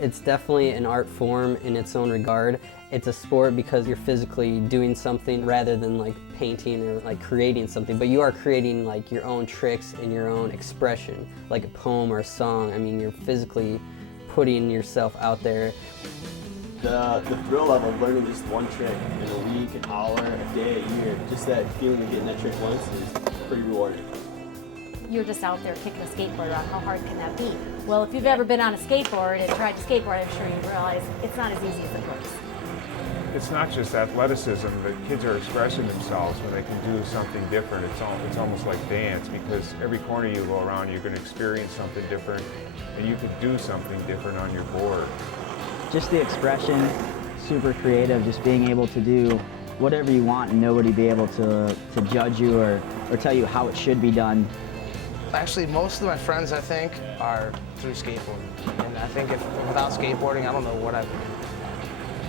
It's definitely an art form in its own regard. It's a sport because you're physically doing something rather than like painting or like creating something, but you are creating like your own tricks and your own expression, like a poem or a song. I mean, you're physically putting yourself out there. The thrill level of learning just one trick in a week, an hour, a day, a year, just that feeling of getting that trick once is pretty rewarding. You're just out there kicking a skateboard around. How hard can that be? Well, if you've ever been on a skateboard and tried to skateboard, I'm sure you realize it's not as easy as it looks. It's not just athleticism, but kids are expressing themselves when they can do something different. It's almost like dance, because every corner you go around, you're going to experience something different, and you could do something different on your board. Just the expression, super creative, just being able to do whatever you want and nobody be able to judge you or tell you how it should be done. Actually, most of my friends, I think, are through skateboarding. And I think without skateboarding, I don't know what I'd be.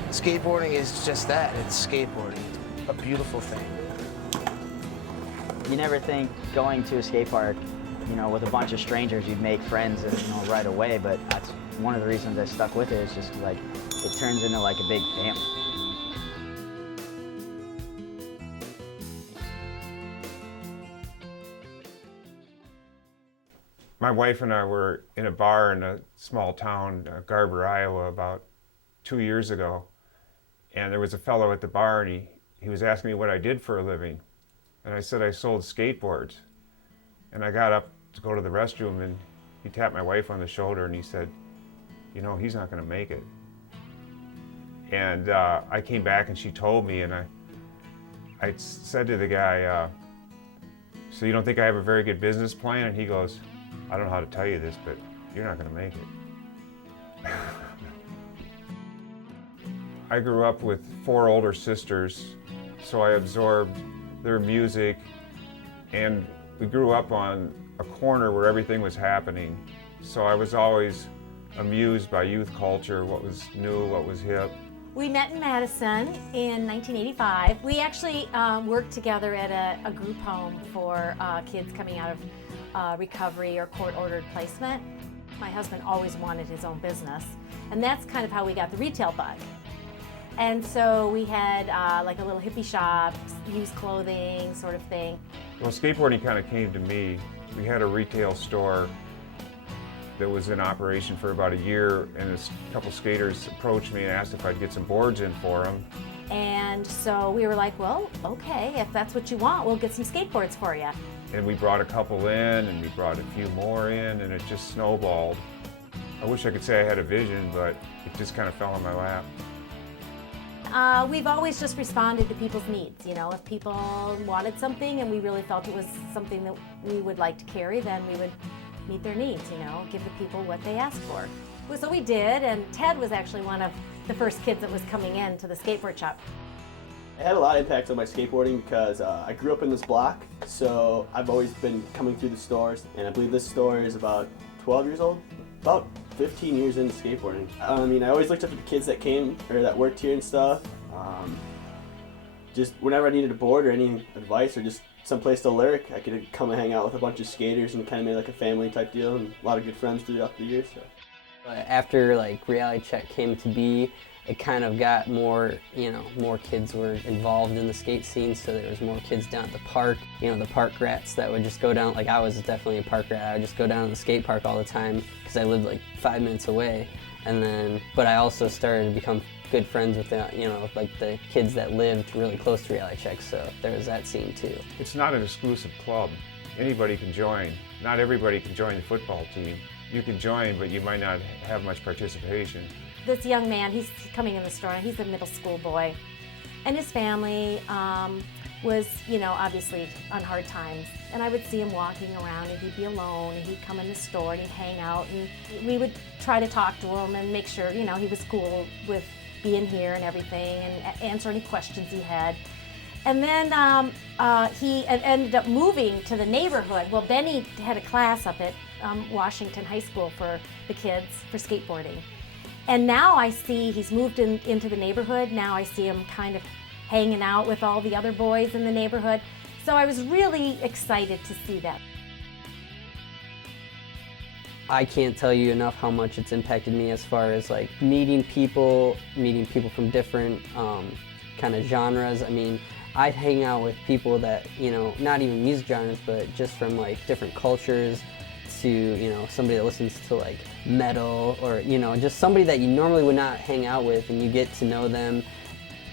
Skateboarding is just that, it's skateboarding. It's a beautiful thing. You never think going to a skate park, you know, with a bunch of strangers, you'd make friends, you know, right away, but that's one of the reasons I stuck with it. Is just like, it turns into like a big family. My wife and I were in a bar in a small town, Garber, Iowa, about 2 years ago. And there was a fellow at the bar, and he was asking me what I did for a living. And I said I sold skateboards. And I got up to go to the restroom, and he tapped my wife on the shoulder, and he said, you know, he's not going to make it. And I came back, and she told me, and I said to the guy, so you don't think I have a very good business plan? And he goes, I don't know how to tell you this, but you're not going to make it. I grew up with 4 older sisters, so I absorbed their music, and we grew up on a corner where everything was happening. So I was always amused by youth culture, what was new, what was hip. We met in Madison in 1985. We actually worked together at a group home for kids coming out of recovery or court-ordered placement. My husband always wanted his own business, and that's kind of how we got the retail bug. And so we had like a little hippie shop, used clothing sort of thing. Well, skateboarding kind of came to me. We had a retail store that was in operation for about a year, and a couple skaters approached me and asked if I'd get some boards in for them. And so we were like, well, okay, if that's what you want, we'll get some skateboards for you. And we brought a couple in, and we brought a few more in, and it just snowballed. I wish I could say I had a vision, but it just kind of fell in my lap. We've always just responded to people's needs. You know, if people wanted something and we really felt it was something that we would like to carry, then we would meet their needs, you know, give the people what they asked for. So we did, and Ted was actually one of the first kids that was coming in to the skateboard shop. It had a lot of impact on my skateboarding because I grew up in this block, so I've always been coming through the stores, and I believe this store is about 12 years old, about 15 years into skateboarding. I mean, I always looked up to the kids that came or that worked here and stuff. Just whenever I needed a board or any advice or just someplace to lurk, I could come and hang out with a bunch of skaters, and kind of made like a family type deal, and a lot of good friends throughout the years. So. After like Reality Check came to be, it kind of got more, you know, more kids were involved in the skate scene, so there was more kids down at the park. You know, the park rats that would just go down, like I was definitely a park rat. I would just go down to the skate park all the time because I lived like 5 minutes away. And then, but I also started to become good friends with the, you know, like the kids that lived really close to Reality Check, so there was that scene too. It's not an exclusive club. Anybody can join. Not everybody can join the football team. You can join, but you might not have much participation. This young man, he's coming in the store, and he's a middle school boy, and his family was, you know, obviously on hard times. And I would see him walking around, and he'd be alone, and he'd come in the store, and he'd hang out, and we would try to talk to him and make sure, you know, he was cool with being here and everything, and answer any questions he had. And then he ended up moving to the neighborhood. Well, Benny had a class up at Washington High School for the kids for skateboarding. And now I see he's moved into the neighborhood. Now I see him kind of hanging out with all the other boys in the neighborhood. So I was really excited to see that. I can't tell you enough how much it's impacted me as far as like meeting people from different kind of genres. I mean, I hang out with people that, you know, not even music genres, but just from like different cultures, to, you know, somebody that listens to like metal, or, you know, just somebody that you normally would not hang out with, and you get to know them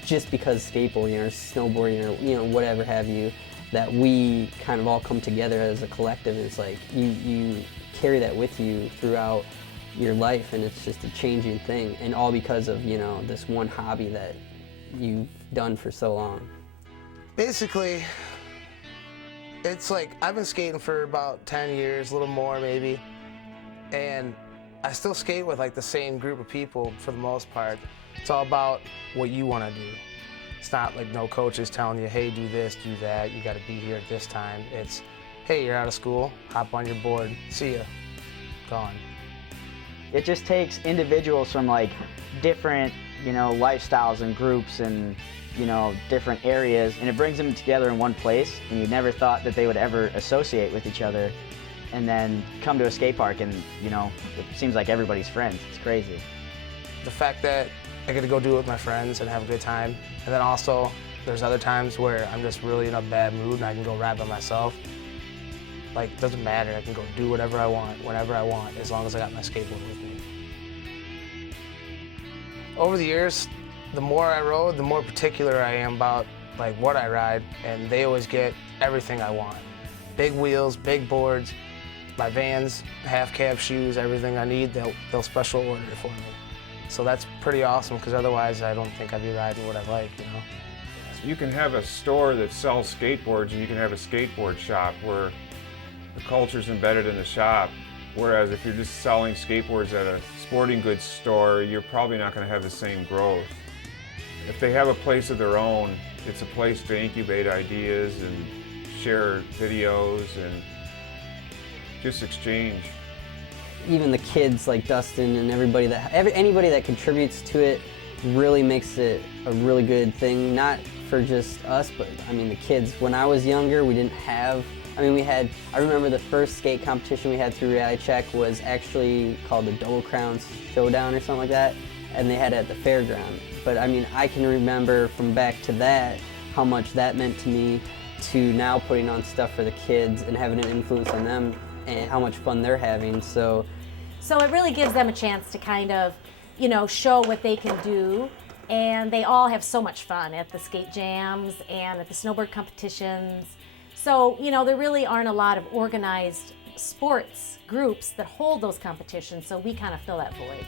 just because skateboarding or snowboarding or, you know, whatever have you, that we kind of all come together as a collective. It's like you carry that with you throughout your life, and it's just a changing thing, and all because of, you know, this one hobby that you've done for so long. Basically, it's like I've been skating for about 10 years, a little more maybe, and I still skate with like the same group of people for the most part. It's all about what you want to do. It's not like no coach is telling you, hey, do this, do that, you got to be here at this time. It's, hey, you're out of school, hop on your board, see ya, gone. It just takes individuals from like different, you know, lifestyles and groups and, you know, different areas, and it brings them together in one place, and you never thought that they would ever associate with each other, and then come to a skate park and, you know, it seems like everybody's friends. It's crazy. The fact that I get to go do it with my friends and have a good time, and then also there's other times where I'm just really in a bad mood and I can go ride by myself. Like, it doesn't matter, I can go do whatever I want, whenever I want, as long as I got my skateboard with me. Over the years, the more I rode, the more particular I am about like what I ride, and they always get everything I want. Big wheels, big boards, my Vans, half cab shoes, everything I need, they'll special order it for me. So that's pretty awesome, because otherwise I don't think I'd be riding what I like, you know? You can have a store that sells skateboards, and you can have a skateboard shop where the culture's embedded in the shop. Whereas if you're just selling skateboards at a sporting goods store, you're probably not going to have the same growth. If they have a place of their own, it's a place to incubate ideas and share videos and just exchange. Even the kids like Dustin and anybody that contributes to it really makes it a really good thing, not for just us, but I mean the kids. When I was younger, we didn't have, I remember the first skate competition we had through Reality Check was actually called the Double Crowns Showdown or something like that, and they had it at the fairground. But I mean, I can remember from back to that how much that meant to me, to now putting on stuff for the kids and having an influence on them and how much fun they're having. So it really gives them a chance to kind of, you know, show what they can do, and they all have so much fun at the skate jams and at the snowboard competitions. So, you know, there really aren't a lot of organized sports groups that hold those competitions, so we kind of fill that void.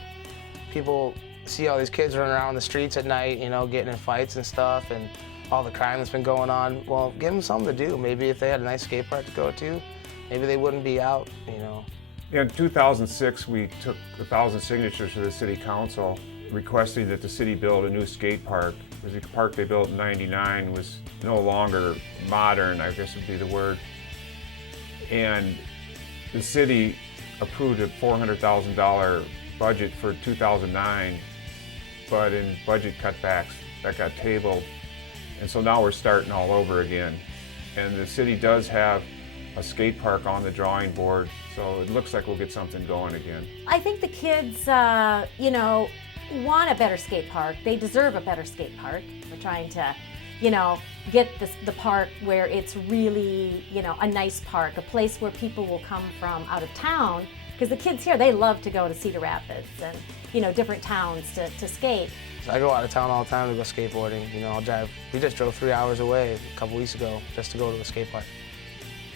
People see all these kids running around the streets at night, you know, getting in fights and stuff, and all the crime that's been going on. Well, give them something to do. Maybe if they had a nice skate park to go to, maybe they wouldn't be out, you know. In 2006, we took 1,000 signatures to the city council requesting that the city build a new skate park. The park they built in '99 was no longer modern, I guess would be the word. And the city approved a $400,000 budget for 2009, but in budget cutbacks, that got tabled. And so now we're starting all over again. And the city does have a skate park on the drawing board, so it looks like we'll get something going again. I think the kids, you know, want a better skate park. They deserve a better skate park. We're trying to, you know, get the park where it's really, you know, a nice park, a place where people will come from out of town, because the kids here, they love to go to Cedar Rapids and, you know, different towns to skate. I go out of town all the time to go skateboarding. You know, we just drove 3 hours away a couple weeks ago just to go to a skate park.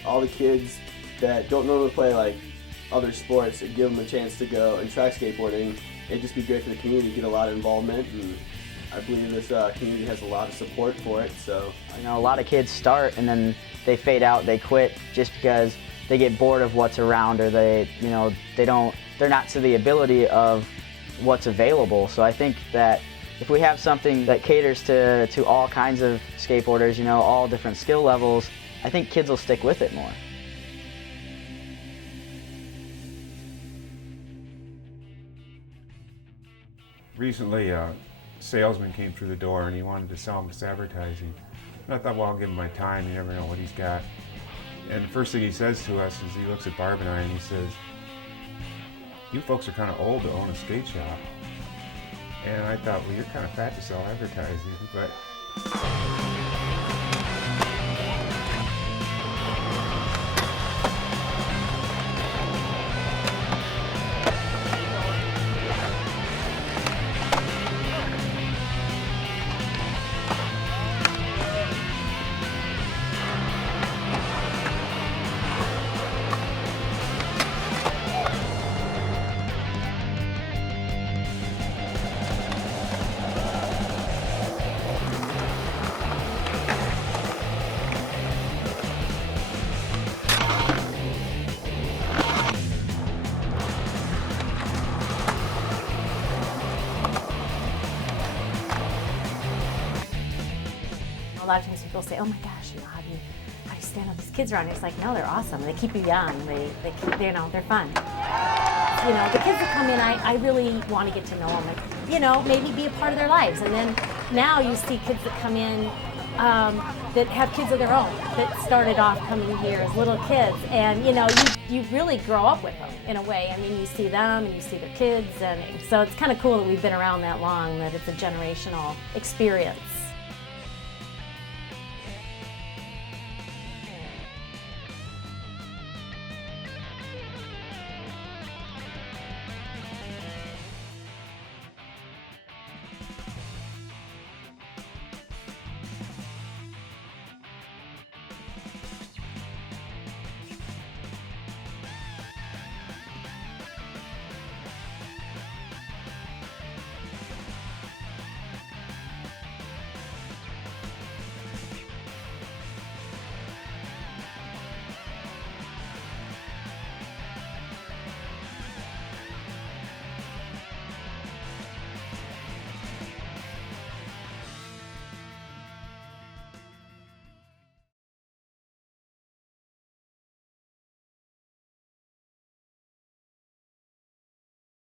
All the kids that don't normally play like other sports, and give them a chance to go and try skateboarding. It'd just be great for the community to get a lot of involvement, and I believe this community has a lot of support for it. So, you know, a lot of kids start and then they fade out, they quit just because they get bored of what's around, or they, you know, they're not to the ability of what's available. So I think that if we have something that caters to all kinds of skateboarders, you know, all different skill levels, I think kids will stick with it more. Recently, a salesman came through the door and he wanted to sell us advertising. And I thought, well, I'll give him my time, you never know what he's got. And the first thing he says to us is he looks at Barb and I and he says, you folks are kind of old to own a skate shop. And I thought, well, you're kind of fat to sell advertising, but A lot of times people say, "Oh my gosh, how do you stand with these kids around?" It's like, no, they're awesome. They keep you young. They keep, they're fun. The kids that come in, I really want to get to know them. And, maybe be a part of their lives. And then now you see kids that come in that have kids of their own, that started off coming here as little kids, and you really grow up with them in a way. I mean, you see them and you see their kids, and so it's kind of cool that we've been around that long, that it's a generational experience.